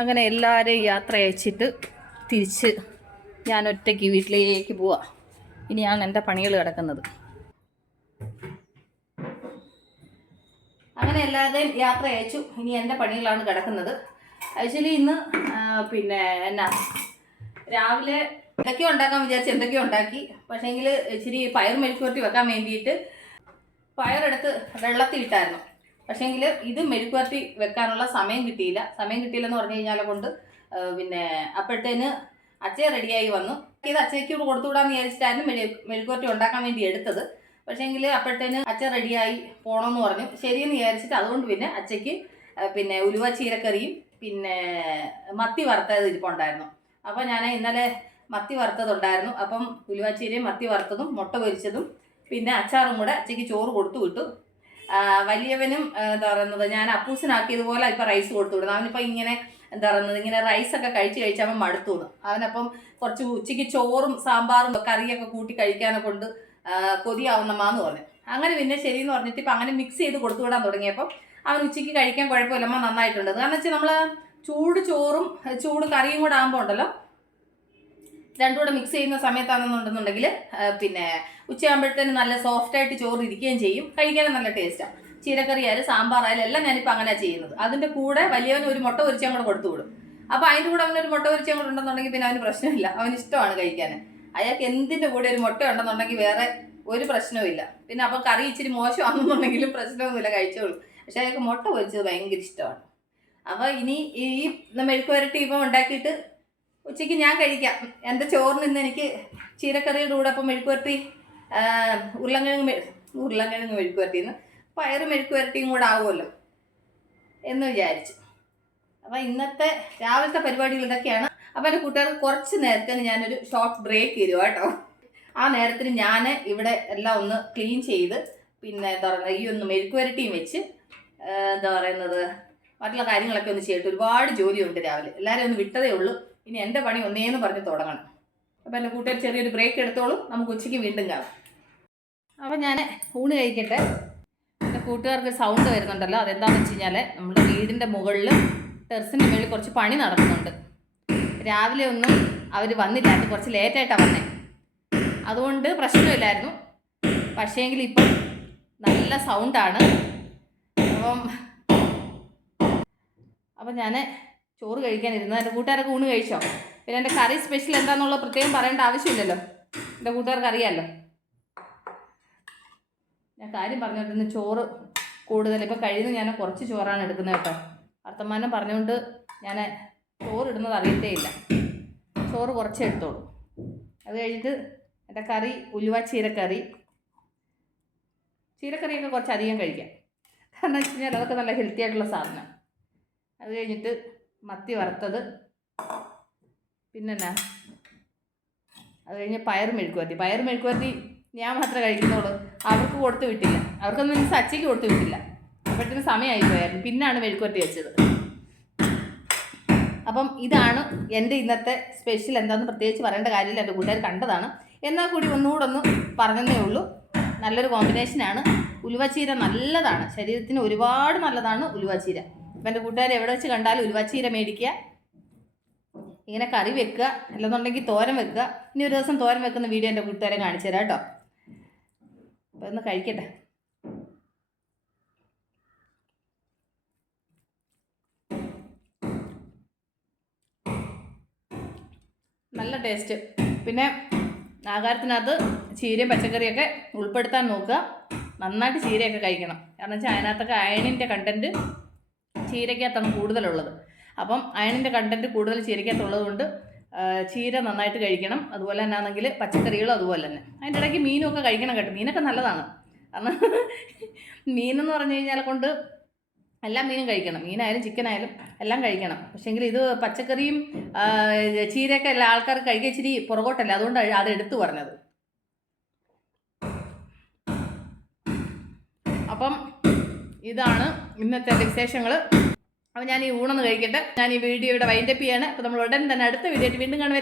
Speaker 1: അങ്ങനെ എല്ലാവരെയും യാത്ര അയച്ചിട്ട് തിരിച്ച് ഞാൻ ഒറ്റയ്ക്ക് വീട്ടിലേക്ക് പോവാ. ഇനിയാണ് എന്റെ പണികൾ കിടക്കുന്നത്. അങ്ങനെ എല്ലാവരുടെയും യാത്ര അയച്ചു. ഇനി എന്റെ പണികളാണ് കിടക്കുന്നത്. ആക്ച്വലി ഇന്ന് പിന്നെ എന്നാ രാവിലെ എന്തൊക്കെയോ ഉണ്ടാക്കാൻ വിചാരിച്ച് എന്തൊക്കെയോ ഉണ്ടാക്കി. പക്ഷേങ്കിൽ ഇച്ചിരി പയർ മെഴുക്കുവരട്ടി വെക്കാൻ വേണ്ടിയിട്ട് പയറെടുത്ത് വെള്ളത്തിൽ ഇട്ടായിരുന്നു പക്ഷേങ്കിൽ ഇത് മെഴുക്കുവരട്ടി വെക്കാനുള്ള സമയം കിട്ടിയില്ല. സമയം കിട്ടിയില്ലെന്ന് പറഞ്ഞു കഴിഞ്ഞാൽ കൊണ്ട് പിന്നെ അപ്പോഴത്തേന് അച്ഛൻ റെഡിയായി വന്നു. ഇത് അച്ഛയ്ക്ക് കൊടുത്തുവിടാന്ന് വിചാരിച്ചിട്ടായിരുന്നു മെഴു മെഴുക്കുവരട്ടി ഉണ്ടാക്കാൻ വേണ്ടി എടുത്തത്. പക്ഷേങ്കിൽ അപ്പോഴത്തേന് അച്ഛൻ റെഡിയായി പോകണമെന്ന് പറഞ്ഞു. ശരിയെന്ന് വിചാരിച്ചിട്ട് അതുകൊണ്ട് പിന്നെ അച്ഛയ്ക്ക് പിന്നെ ഉലുവ ചീരക്കറിയും പിന്നെ മത്തി വറുത്തത് ഇരിപ്പുണ്ടായിരുന്നു അപ്പോൾ ഞാൻ ഇന്നലെ മത്തി വറുത്തതുണ്ടായിരുന്നു. അപ്പം ഉലുവാച്ചീരയും മത്തി വറുത്തതും മുട്ട പൊരിച്ചതും പിന്നെ അച്ചാറും കൂടെ അച്ഛയ്ക്ക് ചോറ് കൊടുത്തു വിട്ടു. വലിയവനും എന്താ പറയുന്നത് ഞാൻ അപ്പൂസിനാക്കിയതുപോലെ ഇപ്പം റൈസ് കൊടുത്തു വിടുന്നു. അവനിപ്പോൾ ഇങ്ങനെ എന്താ പറയുന്നത് ഇങ്ങനെ റൈസൊക്കെ കഴിച്ച് കഴിച്ച് അവൻ മടുത്തു വിടും അവനപ്പം കുറച്ച് ഉച്ചയ്ക്ക് ചോറും സാമ്പാറും കറിയൊക്കെ കൂട്ടി കഴിക്കാനെ കൊണ്ട് കൊതിയാവുന്നമ്മാന്ന് പറഞ്ഞു. അങ്ങനെ പിന്നെ ശരിയെന്ന് പറഞ്ഞിട്ട് ഇപ്പം അങ്ങനെ മിക്സ് ചെയ്ത് കൊടുത്തു വിടാൻ തുടങ്ങിയപ്പോൾ അവൻ ഉച്ചയ്ക്ക് കഴിക്കാൻ കുഴപ്പമില്ലമ്മ നന്നായിട്ടുണ്ട്. കാരണം വെച്ചാൽ നമ്മൾ ചൂട് ചോറും ചൂട് കറിയും കൂടെ ആകുമ്പോൾ ഉണ്ടല്ലോ രണ്ടും കൂടെ മിക്സ് ചെയ്യുന്ന സമയത്താണെന്നുണ്ടെന്നുണ്ടെങ്കിൽ പിന്നെ ഉച്ചയാകുമ്പോഴത്തേന് നല്ല സോഫ്റ്റ് ആയിട്ട് ചോറ് ഇരിക്കുകയും ചെയ്യും. കഴിക്കാനും നല്ല ടേസ്റ്റാണ് ചീരക്കറി ആയാലും സാമ്പാറായാലും എല്ലാം ഞാനിപ്പോൾ അങ്ങനെ ചെയ്യുന്നത്. അതിന്റെ കൂടെ വലിയവന് ഒരു മുട്ട പൊരിച്ചും കൂടെ കൊടുത്തു വിടും. അപ്പോൾ അതിന്റെ കൂടെ അവനൊരു മുട്ട പൊരിച്ചും കൂടെ ഉണ്ടെന്നുണ്ടെങ്കിൽ പിന്നെ അവന് പ്രശ്നമില്ല. അവന് ഇഷ്ടമാണ് കഴിക്കാൻ അയാൾക്ക് എന്തിന്റെ കൂടെ ഒരു മുട്ട ഉണ്ടെന്നുണ്ടെങ്കിൽ വേറെ ഒരു പ്രശ്നവുമില്ല പിന്നെ അപ്പോൾ കറി ഇച്ചിരി മോശമാണെന്നുണ്ടെങ്കിലും പ്രശ്നമൊന്നുമില്ല കഴിച്ചോളൂ. പക്ഷേ അയാൾക്ക് മുട്ട പൊരിച്ചത് ഭയങ്കര ഇഷ്ടമാണ്. അപ്പോൾ ഇനി ഈ മെഴുക്കുവരട്ടി ഇപ്പം ഉണ്ടാക്കിയിട്ട് ഉച്ചയ്ക്ക് ഞാൻ കഴിക്കാം. എന്റെ ചോറിന് ഇന്ന് എനിക്ക് ചീരക്കറിയുടെ കൂടെ അപ്പം മെഴുക്കുവരട്ടി ഉരുളങ്കിഴങ്ങ് ഉരുളങ്കിഴങ്ങ് മെഴുക്കുവരട്ടി എന്ന് ഉരുളക്കിഴങ്ങ് മെഴുക്ക് വരട്ടിന്ന് പയറ് മെഴുക്കുവരട്ടിയും കൂടെ ആവുമല്ലോ എന്ന് വിചാരിച്ചു. അപ്പോൾ ഇന്നത്തെ രാവിലത്തെ പരിപാടികൾ ഇതൊക്കെയാണ്. അപ്പോൾ എന്റെ കൂട്ടുകാർക്ക് കുറച്ച് നേരത്തിന് ഞാനൊരു ഷോർട്ട് ബ്രേക്ക് തരുമോ കേട്ടോ? ആ നേരത്തിന് ഞാൻ ഇവിടെ എല്ലാം ഒന്ന് ക്ലീൻ ചെയ്ത് പിന്നെ എന്താ പറയുന്നത് ഈ ഒന്ന് മെഴുക്കുവരട്ടിയും വെച്ച് എന്താ പറയുന്നത് മറ്റുള്ള കാര്യങ്ങളൊക്കെ ഒന്ന് ചെയ്തിട്ട് ഒരുപാട് ജോലിയുണ്ട് രാവിലെ. എല്ലാവരും ഒന്ന് വിട്ടതേ ഉള്ളൂ. ഇനി എന്റെ പണി ഒന്നേന്ന് പറഞ്ഞ് തുടങ്ങണം. അപ്പം എന്റെ കൂട്ടുകാർ ചെറിയൊരു ബ്രേക്ക് എടുത്തോളൂ. നമുക്ക് ഉച്ചയ്ക്ക് വീണ്ടും കാണാം. അപ്പം ഞാൻ ഊണ് കഴിക്കട്ടെ. എന്റെ കൂട്ടുകാർക്ക് സൗണ്ട് വരുന്നുണ്ടല്ലോ. അതെന്താണെന്ന് വെച്ച് കഴിഞ്ഞാൽ നമ്മുടെ വീടിന്റെ മുകളിലും ടെറസിന്റെ മുകളിൽ കുറച്ച് പണി നടക്കുന്നുണ്ട്. രാവിലെ ഒന്നും അവർ വന്നില്ലായിരുന്നു കുറച്ച് ലേറ്റായിട്ടാണ് വന്നേ. അതുകൊണ്ട് പ്രശ്നമില്ലായിരുന്നു. പക്ഷേങ്കിൽ ഇപ്പം നല്ല സൗണ്ടാണ് അപ്പം അപ്പം ഞാൻ ചോറ് കഴിക്കാനിരുന്നു. എന്റെ കൂട്ടുകാരൊക്കെ ഊണ് കഴിച്ചോ? പിന്നെ എന്റെ കറി സ്പെഷ്യൽ എന്താണെന്നുള്ളത് പ്രത്യേകം പറയേണ്ട ആവശ്യമില്ലല്ലോ. എന്റെ കൂട്ടുകാർക്ക് അറിയാമല്ലോ ഞാൻ കാര്യം പറഞ്ഞോണ്ടിരുന്ന ചോറ് കൂടുതൽ. ഇപ്പം കഴിയുന്ന ഞാൻ കുറച്ച് ചോറാണ് എടുക്കുന്നത് കേട്ടോ. വർത്തമാനം പറഞ്ഞുകൊണ്ട് ഞാൻ ചോറ് ഇടുന്നത് അറിയത്തേ ഇല്ല ചോറ് കുറച്ചേ എടുത്തോളൂ. അത് കഴിഞ്ഞിട്ട് എന്റെ കറി ഉലുവ ചീരക്കറി. ചീരക്കറിയൊക്കെ കുറച്ച് അധികം കഴിക്കാം. കാരണം വെച്ച് കഴിഞ്ഞാൽ അതൊക്കെ നല്ല ഹെൽത്തി ആയിട്ടുള്ള സാധനം. അത് കഴിഞ്ഞിട്ട് മത്തി വറുത്തത്. പിന്നെന്നാ? അത് കഴിഞ്ഞ് പയർ മെഴുക്കുവരട്ടി. പയർ മെഴുക്കുവരട്ടി ഞാൻ മാത്രമേ കഴിക്കുന്നുള്ളൂ. അവർക്ക് കൊടുത്തു വിട്ടില്ല. അവർക്കൊന്നും മീൻസ് അച്ചയ്ക്ക് കൊടുത്തു വിട്ടില്ല. അപ്പോഴത്തേന് സമയമായി പോയായിരുന്നു പിന്നാണ് മെഴുക്കുവരട്ടി വെച്ചത്. അപ്പം ഇതാണ് എന്റെ ഇന്നത്തെ സ്പെഷ്യൽ എന്താണെന്ന് പ്രത്യേകിച്ച് പറയേണ്ട കാര്യമില്ല. എന്റെ കൂട്ടുകാർ കണ്ടതാണ്. എന്നാൽ കൂടി ഒന്നുകൂടെ ഒന്ന് പറഞ്ഞതേ ഉള്ളൂ. നല്ലൊരു കോമ്പിനേഷനാണ് ഉലുവച്ചീര നല്ലതാണ്. ശരീരത്തിന് ഒരുപാട് നല്ലതാണ് ഉലുവച്ചീര അപ്പം കൂട്ടുകാരെ എവിടെ വെച്ച് കണ്ടാലും ഉലുവച്ചീര മേടിക്കുക. ഇങ്ങനെ കറി വെക്കുക. അല്ലെന്നുണ്ടെങ്കിൽ തോരൻ വെക്കുക. ഇനി ഒരു ദിവസം തോരൻ വെക്കുന്ന വീഡിയോ എന്റെ കൂട്ടുകാരെ കാണിച്ചു തരാം കേട്ടോ. അപ്പോൾ ഒന്ന് കഴിക്കട്ടെ. നല്ല ടേസ്റ്റ്. പിന്നെ ആഹാരത്തിനകത്ത് ചീരയും പച്ചക്കറിയൊക്കെ ഉൾപ്പെടുത്താൻ നോക്കുക. നന്നായിട്ട് ചീരയൊക്കെ കഴിക്കണം. കാരണം വെച്ചാൽ അതിനകത്തൊക്കെ അയണിന്റെ കണ്ടന്റ് ചീരയ്ക്കകത്താണ് കൂടുതലുള്ളത്. അപ്പം അയണിന്റെ കണ്ടന്റ് കൂടുതൽ ചീരയ്ക്കകത്തുള്ളത് കൊണ്ട് ചീര നന്നായിട്ട് കഴിക്കണം. അതുപോലെ തന്നെ ആണെങ്കിൽ പച്ചക്കറികളും അതുപോലെ തന്നെ. അതിന്റെ ഇടയ്ക്ക് മീനും കഴിക്കണം കേട്ടോ. മീനൊക്കെ നല്ലതാണ്. കാരണം മീനെന്ന് പറഞ്ഞു കഴിഞ്ഞാൽ കൊണ്ട് എല്ലാ മീനും കഴിക്കണം. മീനായാലും ചിക്കനായാലും എല്ലാം കഴിക്കണം. പക്ഷേങ്കിൽ ഇത് പച്ചക്കറിയും ചീരയൊക്കെ എല്ലാ ആൾക്കാർ കഴിക്കുക ഇച്ചിരി പുറകോട്ടല്ല? അതുകൊണ്ടാണ് അത് എടുത്തു പറഞ്ഞത്. അപ്പം ഇതാണ് ഇന്നത്തെ വിശേഷങ്ങൾ അപ്പോൾ ഞാൻ ഈ ഊണെന്ന് കഴിക്കട്ടെ. ഞാൻ ഈ വീഡിയോ ഇവിടെ വൈൻഡപ്പ് ചെയ്യാണ്. അപ്പോൾ നമ്മൾ ഉടൻ തന്നെ അടുത്ത വീഡിയോ ആയിട്ട് വീണ്ടും കാണുമ്പോൾ